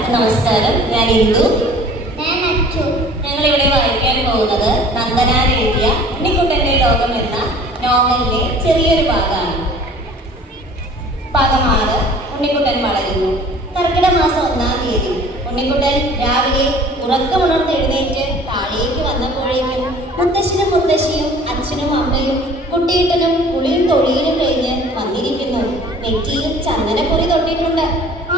എല്ലാവർക്കും നമസ്കാരം. ഞാൻ ഇന്ദു. ഞാൻ അച്ചു. ഞങ്ങളിവിടെ വായിക്കാൻ പോകുന്നത് നന്ദനാർ എഴുതിയ ഉണ്ണിക്കുട്ടൻ്റെ ലോകം എന്ന നോവലിലെ ചെറിയൊരു ഭാഗമാണ്. ഭാഗം 6. ഉണ്ണിക്കുട്ടൻ വളരുന്നു. കർക്കിടക മാസം 1-ാം തീയതി ഉണ്ണിക്കുട്ടൻ രാവിലെ ഉറക്കമുണർന്ന് എഴുന്നേറ്റ് താഴേക്ക് വന്നപ്പോഴേക്കും മുത്തശ്ശനും മുത്തശ്ശിയും അച്ഛനും അമ്മയും കുട്ടിയിട്ടനും കുളിയും തൊഴിയിലും കഴിഞ്ഞ് വന്നിരിക്കുന്നു. നെറ്റിയിൽ ചന്ദനപ്പൊറി തൊട്ടിട്ടുണ്ട്.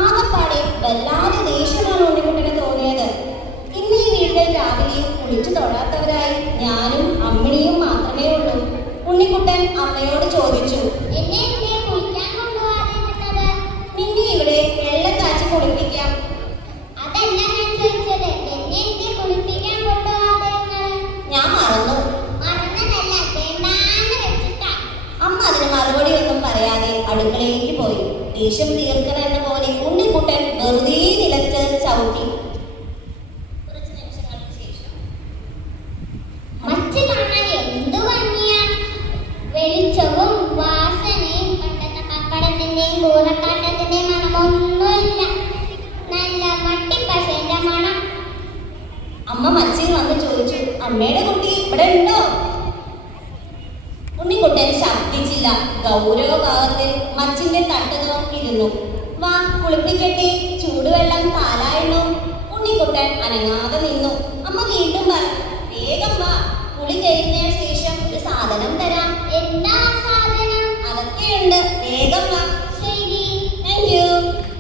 ആകപ്പാടെ വല്ലാതെ ദേഷ്യമാണ് ഉണ്ണിക്കുട്ടന് തോന്നിയത്. ഇന്ന് ഈ വീട്ടിൽ രാവിലെ കുളിച്ചു തൊഴാത്തവരായി ഞാനും അമ്മിണിയും മാത്രമേ ഉള്ളൂ. ഉണ്ണിക്കുട്ടൻ അമ്മയോട് ചോദിച്ചു, എന്നെ കുളിക്കാൻ കൊണ്ടുപോകാതെ നിന്നെ ഇവിടെ വെള്ളം കാച്ചി കുളിപ്പിക്കാം. അതല്ല ഞാൻ ചോദിച്ചത്, എന്നെ കുളിപ്പിക്കാൻ കൊണ്ടുപോകാതെ. ഞാൻ മറന്നു. മറന്നതല്ല, വേണ്ടാന്ന് വെച്ചിട്ടാ. അമ്മ അതിന് മറുപടി ഒന്നും പറയാതെ അടുക്കളയിലേക്ക് പോയി. ദേഷ്യം തീർക്കണമെന്ന പോലെ ഉണ്ണിക്കുട്ടൻ വെറുതെ നിലത്ത് ചവിട്ടി. കുറച്ച് നിമിഷങ്ങൾക്ക് ശേഷം മച്ച് കാണാൻ എന്തു ഭംഗിയാ! വെളിച്ചവും വാസനയും പണ്ടത്തെ പപ്പടത്തിന്റെയും കൂറക്കാട്ടത്തിന്റെയും മണമൊന്നുമില്ല. നല്ല മട്ടിപ്പശേന്റെ മണം. അമ്മ മച്ചിൽ വന്ന് ചോദിച്ചു, അമ്മയുടെ കുട്ടി ഇവിടെ ഉണ്ടോ? ഉണ്ണിക്കുട്ടൻ ശബ്ദിച്ചില്ല. ഗൗരവഭാവത്തിൽ മച്ചിന്റെ തട്ട് നോക്കിയിരുന്നു. വാ കുളിപ്പിക്കട്ടെ, ചൂടുവെള്ളം താലായിരുന്നു. ഉണ്ണിക്കുട്ടൻ അനങ്ങാതെ നിന്നു. അമ്മ വീണ്ടും പറഞ്ഞു, വേഗം വാ, കുളി കഴിഞ്ഞ ശേഷം ഒരു സാധനം തരാം. എന്താ സാധനം? അതൊക്കെയുണ്ട്, വേഗം വാ.